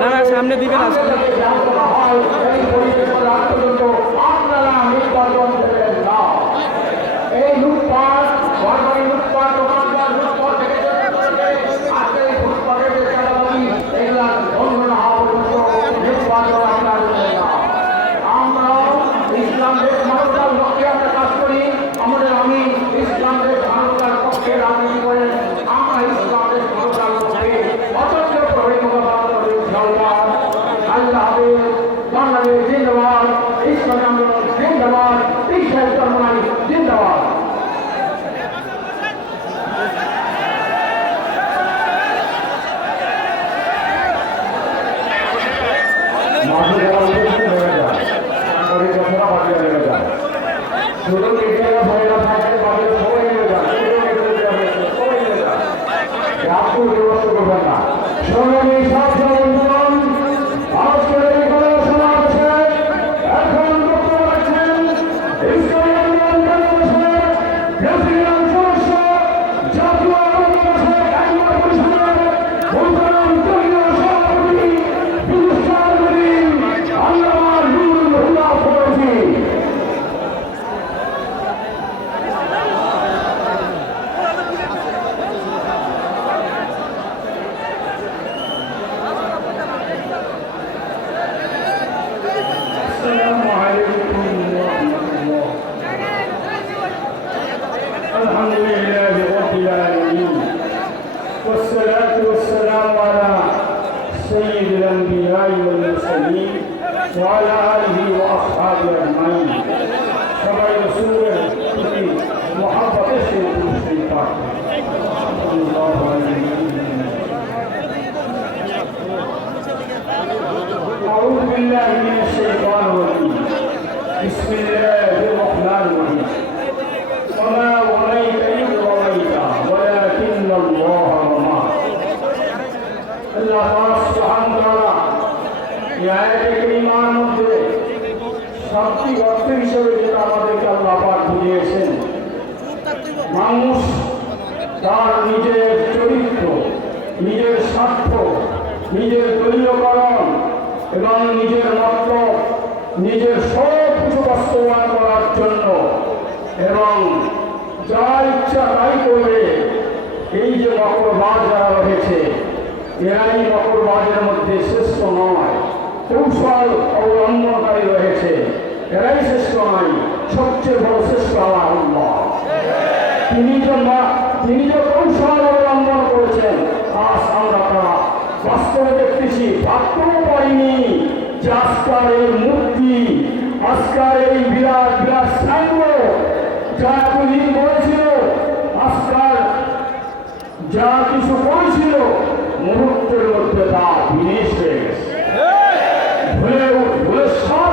না না, সামনে দিবেন, আসলে। والصلاة والسلام على سيد الأنبياء والمرسلين وعلى آله وأصحابه أجمعين. كما يسوره في محبة الشيخ المسلم الله عليه أعوذ بالله من الشيطان الرجيم. بسم الله তার নিজের চরিত্র, নিজের স্বার্থ, নিজের দলীয়করণ এবং নিজের মত নিজের সব কিছু বাস্তবায়ন করার জন্য এবং যা ইচ্ছা তাই করবে, এই যে মকরবাজ যারা রয়েছে, এরাই মকরবাজের মধ্যে শ্রেষ্ঠ নয়, কৌশল অবলম্বনকারী রয়েছে, এরাই শ্রেষ্ঠ নয়, সবচেয়ে বড় শ্রেষ্ঠ আল্লাহ। তিনি যে তিনি যে কৌশল অবলম্বন করেছেন। আজ আমরা তা বাস্তবে দেখতেছি। ভাবতেও পারিনি যে আজকার এই মূর্তি আজকার এই বিরাট বিরাট সাইন্য যা এতদিন বলেছিল আজকার যা কিছু করেছিল মুহূর্তের মধ্যে তা বিনিশ হয়ে গেছে। ভুলে ভুলে সব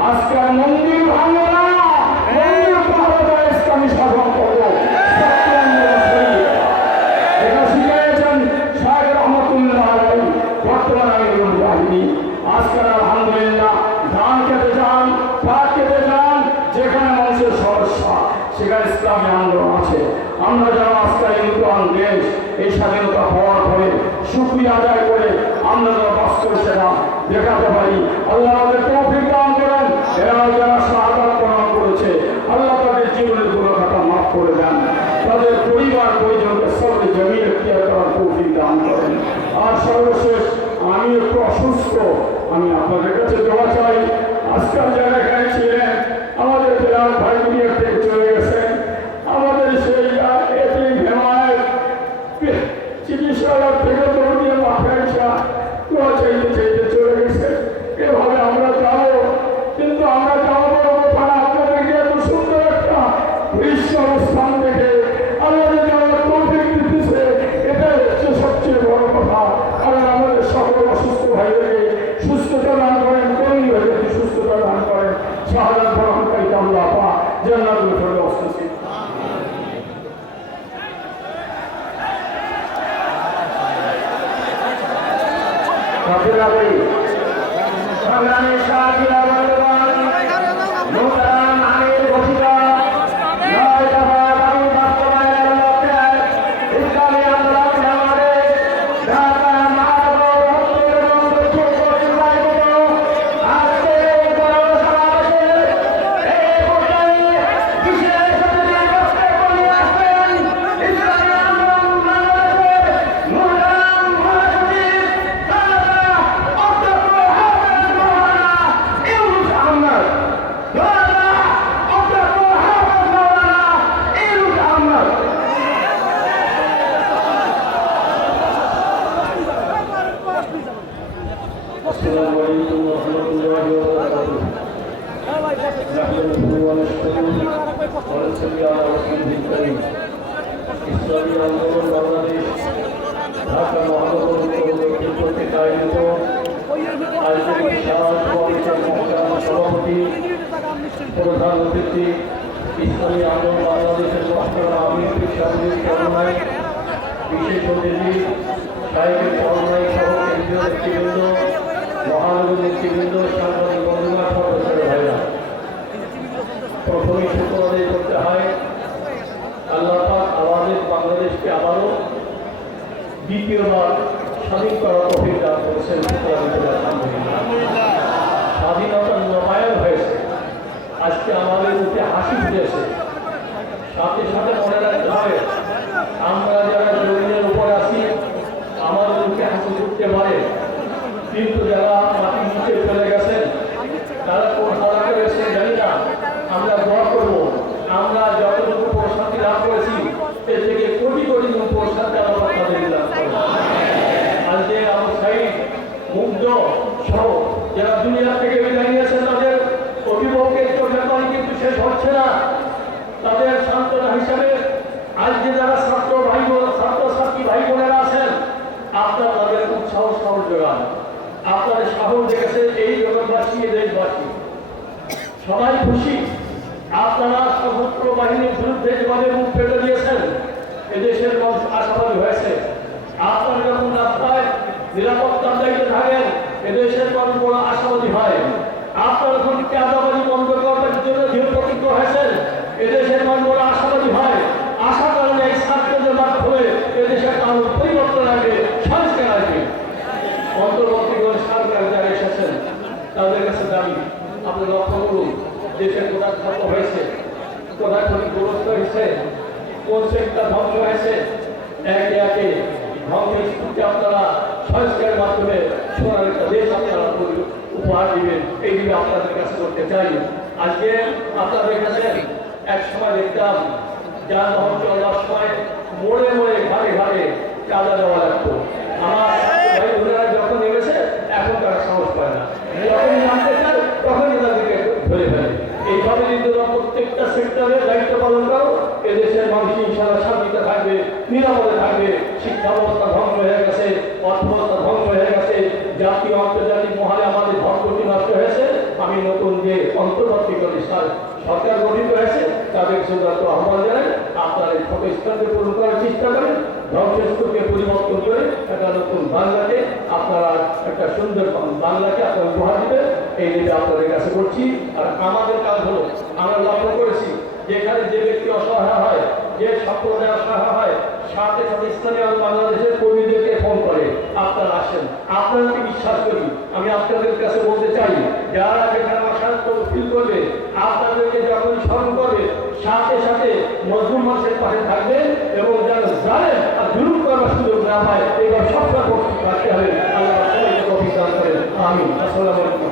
আজকের মন্দির বিশেষ অতিথি সাহেবের করোনায় সহ কেন্দ্রীয় নেতৃবৃন্দ মহানগর নেতৃবৃন্দ সাংবাদিক বন্ধুরা সদস্যের ভাইরা প্রথমেই শুক্রবাদে করতে হয় আল্লাহ পাক আমাদের বাংলাদেশকে আবারও দ্বিতীয়বার স্বাধীন করার অভিযোগ দান করেছেন স্বাধীনতার নবায়ন হয়েছে আজকে আমাদের মুখে হাসি ফুটেছে। সাথে সাথে মনে রাখতে হবে আমরা যারা জমিনের উপর আছি আমাদের মুখে হাসি ফুটতে পারে কিন্তু যারা মাটির নিচে ফেলে গেছেন তারা কোন হারাতে রয়েছে জানি না আমরা দোয়া করব আমরা যতটুকু প্রশান্তি লাভ করেছি এর থেকে কোটি কোটি গুণ প্রশান্তি আমরা তাদের লাভ করব আজকে আবু সাইদ মুগ্ধ সহ যারা দুনিয়া থেকে বিদায় নিয়েছেন তাদের অভিভাবকের চোখের পানি কিন্তু শেষ হচ্ছে না তাদের সান্ত্বনা হিসাবে আজকে যারা ছাত্র ভাই বোন ছাত্র ছাত্রী ভাই বোনেরা আছেন আপনারা তাদের উৎসাহ সাহস যোগান আপনাদের সাহস দেখেছে এই জগৎবাসী এ দেশবাসী সবাই খুশি আপনারা সশস্ত্র বাহিনীর বিরুদ্ধে যেভাবে মুখ পেতে দিয়েছেন এদেশের মানুষ আশাবাদী হয়েছে আপনারা যখন রাস্তায় নিরাপত্তার দায়িত্বে থাকেন এদেশের মানুষ বড় আশাবাদী হয় আপনারা যখন চাঁদাবাজি বন্ধ করার জন্য দৃঢ় প্রতিজ্ঞ হয়েছেন এদেশের মানুষ বড় আশাবাদী হয় আশা করেন এই ছাত্রদের মাধ্যমে এদেশের কানুন পরিবর্তন আসবে সংস্কার আসবে অন্তর্বর্তীগণ সরকার যারা এসেছেন তাদের কাছে দাবি আপনি লক্ষ্য করুন দেশের কোথায় ধ্বংস হয়েছে কোথায় ক্ষতিগ্রস্ত হয়েছে কোন সেক্টর ধ্বংস হয়েছে একে একে ধ্বংসের স্তূপকে আপনারা সংস্কারের মাধ্যমে একটা দেশ আপনারা উপহার দিবেন। এই দিকে আপনাদের কাছে করতে চাই, আজকে আপনাদের কাছে এক সময় দেখতাম যানবাহন চলার সময় মোড়ে মোড়ে ঘাটে ঘাটে চাঁদা দেওয়া লাগতো। আমার সাহস ফেলে। এইভাবে প্রত্যেকটা সেক্টরে মানুষ থাকবে, নিরাপদে থাকবে, শিক্ষা ব্যবস্থা ধ্বংস হয়ে গেছে অর্থ ব্যবস্থা ধ্বংস হয়ে গেছে জাতীয় আন্তর্জাতিক মহলে আমাদের ধর্মটি নষ্ট হয়েছে। আমি নতুন যে অন্তর্বর্তীকালী সর- সরকার গঠিত হয়েছে, তাদের সুন্দর আহ্বান জানাই। আপনারা ছোট পূরণ করার চেষ্টা করেন। ধ্বংসস্তূপকে পরিবর্তন করে একটা নতুন বাংলাকে আপনারা একটা সুন্দর বাংলাকে আপনারা উপহার দিবেন। এই দিকে আপনাদের কাছে করছি। আর আমাদের কাজ হলো, আমরা লক্ষ্য করেছি, যেখানে যে ব্যক্তি অসহায় যে হয়, সাথে সাথে বাংলাদেশের কর্মীদেরকে ফোন করে, আপনারা আসেন আপনাদেরকে বিশ্বাস করি? আমি আপনাদের কাছে বলতে চাই, যারা যেখানে ফিল করবে, আপনাদেরকে যখন স্মরণ করবে, সাথে সাথে পাশে থাকবেন এবং যেন জানেন আর জুলুম করার সুযোগ না পায়, এবার সবটা রাখতে হবে। আল্লাহ করেন। আমি আসসালামু আলাইকুম।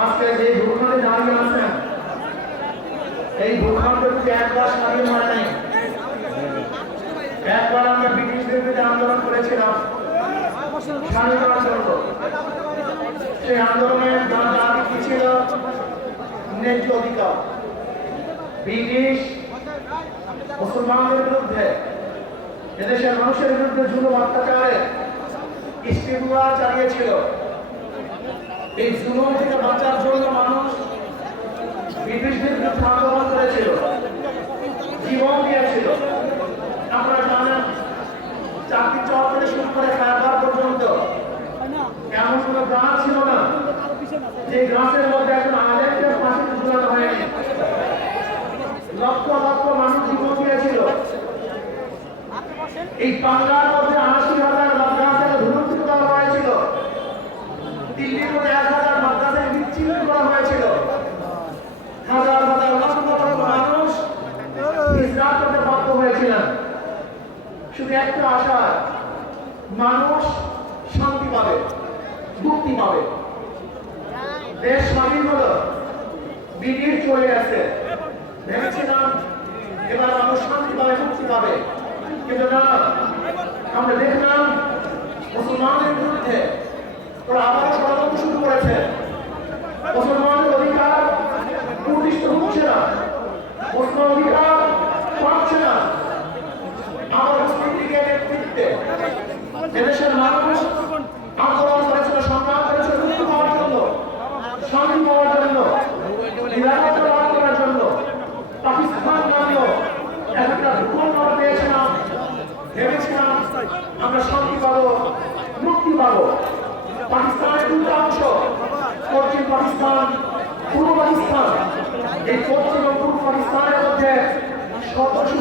আজকে যে ভূখণ্ডে দাঁড়িয়ে আছেন, এই ভূখণ্ড একবার স্বাধীন মানে হয় নাই। একবার আমরা ব্রিটিশদের বিরুদ্ধে আন্দোলন করেছিলাম সেই আন্দোলনের দাবি কি ছিল? ন্যায্য অধিকার। ব্রিটিশ মুসলমানদের বিরুদ্ধে, এদেশের মানুষের বিরুদ্ধে জুলুম অত্যাচারে ইস্তিফা চালিয়েছিল। এই জুলুম থেকে বাঁচার জন্য মানুষ ব্রিটিশদের বিরুদ্ধে আন্দোলন করেছিল। জীবন দিয়েছিল। আপনারা জানেন, চাকরি চর থেকে শুরু করে খাবার পর্যন্ত এমন কোনো গাছ ছিল না যে গাছের মধ্যে এখন আরেকটা ফাঁসিতে ঝুলানো হয়নি। লক্ষ লক্ষ মানুষ জীবন দিয়েছিল। এই বাংলার মধ্যে আশি হাজার মাদ্রাসাকে ধুলুন্ঠিত করা হয়েছিল দিল্লির মধ্যে এক হাজার মাদ্রাসাকে বিচ্ছিন্ন করা হয়েছিল হাজার হাজার লক্ষ লক্ষ মানুষ হিজরাত করতে হয়েছিলেন শুধু একটা আশা, মানুষ শান্তি পাবে, মুক্তি পাবে। দেশ স্বাধীন হলো ব্রিটিশ চলে আসে ভেবেছিলাম এবার মানুষ শান্তি পাবে, মুক্তি পাবে। কিন্তু না, আমরা দেখলাম বিরুদ্ধে ওরা আবারও ষড়যন্ত্র শুরু করেছে। মুসলমানের অধিকার প্রতিষ্ঠিত হচ্ছে না। মুসলমান অধিকার পাচ্ছে না আমার মুসলিম লীগের নেতৃত্বে এদেশের মানুষ আন্দোলন করেছিল, সংগ্রাম করেছিল মুক্তি পাওয়ার জন্য, শান্তি পাওয়ার জন্য, নিরাপত্তা লাভ করার জন্য, পাকিস্তান নামীয় একটা ভূখণ্ড পেয়েছিলাম, ভেবেছিলাম আমরা শান্তি পাবো, মুক্তি পাবো। পাকিস্তানের দুটো অংশ পশ্চিম পাকিস্তান, পূর্ব পাকিস্তান, এই পশ্চিম এবং পূর্ব পাকিস্তানের মধ্যে সতেরোশো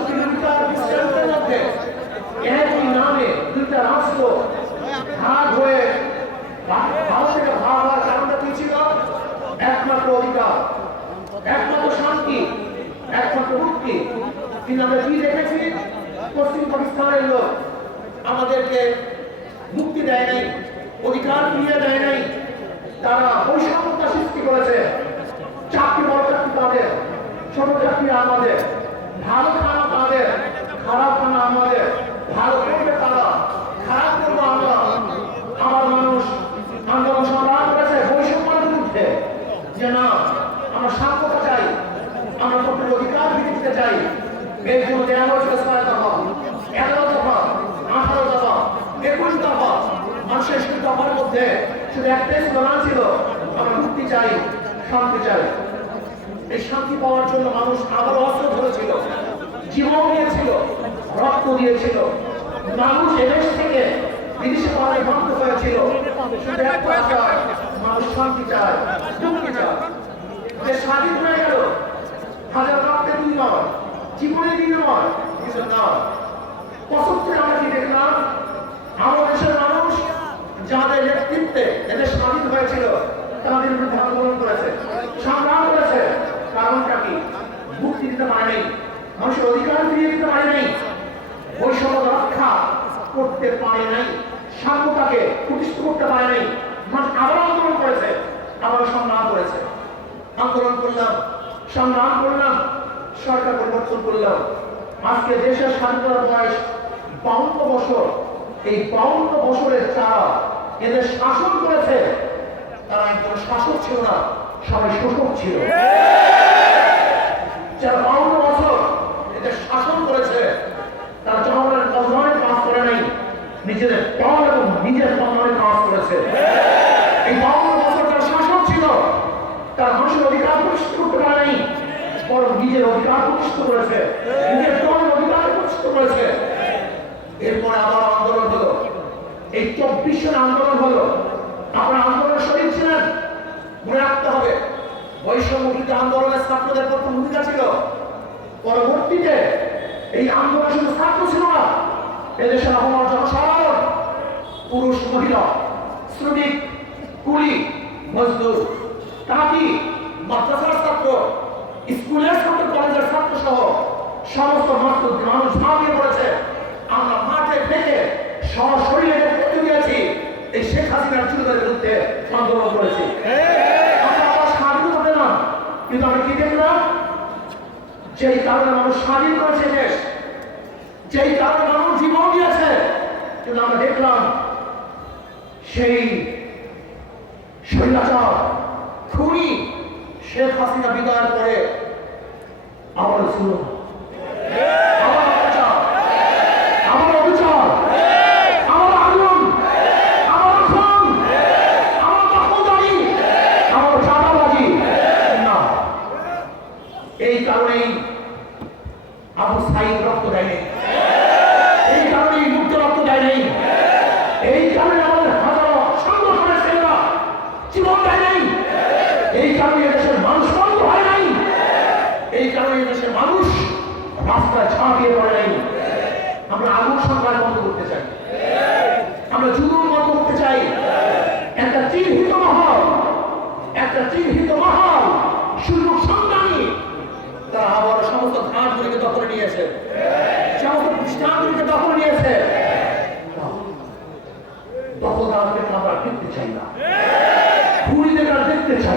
অধিকার, একমাত্র শান্তি, একমাত্র মুক্তি। কিন্তু সৃষ্টি করেছে। চাকরি বড় চাকরি তাদের, ছোট চাকরি আমাদের, ভালো আমাদের, ভালো করবে তারা, খারাপ করব আমার মানুষ আন্দোলন সংগ্রাম করেছে বৈষম্যের বিরুদ্ধে যে না আমরা স্বার্থতা চাই আমরা সকলের অধিকার ভিত্তিতে চাই এই জন্য দেওয়া হয়েছিল ছয় দফা এগারো দফা আঠারো দফা একুশ দফা মানুষের সেই দফার মধ্যে শুধু একটাই স্লোগান ছিল আমরা মুক্তি চাই শান্তি চাই এই শান্তি পাওয়ার জন্য মানুষ আবার অস্ত্র ধরেছিল, জীবন দিয়েছিল, রক্ত দিয়েছিল। মানুষ এদেশ থেকে বিদেশে ভক্ত হয়েছিল মানুষ শান্তি চায় চায়। যে স্বাধীন হয়ে গেল। হাজার রক্তের জীবনের বিনিময় কিন্তু না। পঁচাত্তরে আমরা কি দেখলাম? আমার দেশের মানুষ, যাদের নেতৃত্বে এদের স্বাধীন হয়েছিল, তাদের বিরুদ্ধে আন্দোলন করেছে, সংগ্রাম করেছে। কারণটা কি মুক্তি দিতে পারে নাই, মানুষের অধিকার ফিরিয়ে দিতে পারে নাই, বৈষম্য রক্ষা করতে পারে নাই, সাম্যতাকে প্রতিষ্ঠিত করতে পারে নাই, মানুষ আবার আন্দোলন করেছে আবার সংগ্রাম করেছে। আন্দোলন করলাম, সংগ্রাম করলাম, সরকার পরিবর্তন করলাম। আজকে দেশের স্বাধীনতার বয়স বাউন্ন বছর। এই বাউন্ন বছরের চারা এদের শাসন করেছে, তারা একজন শাসক ছিল না। সবাই শোষক ছিল। শাসন ছিল অধিকার নাই নিজের অধিকার করেছে, নিজের করেছে। এরপরে আবার আন্দোলন হলো। এই চব্বিশ আন্দোলন হলো আপনার আন্দোলন শরীর ছিলেন মনে রাখতে হবে বৈষম্য বিরোধী আন্দোলনের ছাত্রদের প্রথম ভূমিকা ছিল। পরবর্তীতে এই আন্দোলন শুধু ছাত্র ছিল না এদেশের আবহাওয়া জনসাধারণ, পুরুষ, মহিলা, শ্রমিক, কুলি, মজদুর, তাঁতি, মাদ্রাসার ছাত্র, স্কুলের ছাত্র, কলেজের ছাত্র সহ সমস্ত মাত্র মানুষ ঝাঁপিয়ে পড়েছে আমরা মাঠে থেকে সশরীরে নেতৃত্ব দিয়েছি এই শেখ হাসিনার চুরিদের বিরুদ্ধে আন্দোলন করেছি আমরা আবার স্বাধীনতা পেলাম কিন্তু আমরা কি দেখলাম? যেই কারণে মানুষ স্বাধীন করেছে দেশ, যেই কারণে মানুষ জীবন দিয়েছে, কিন্তু আমরা দেখলাম সেই শৈলাচার খুনি শেখ হাসিনা বিদায়ের পরে আবার শুরু।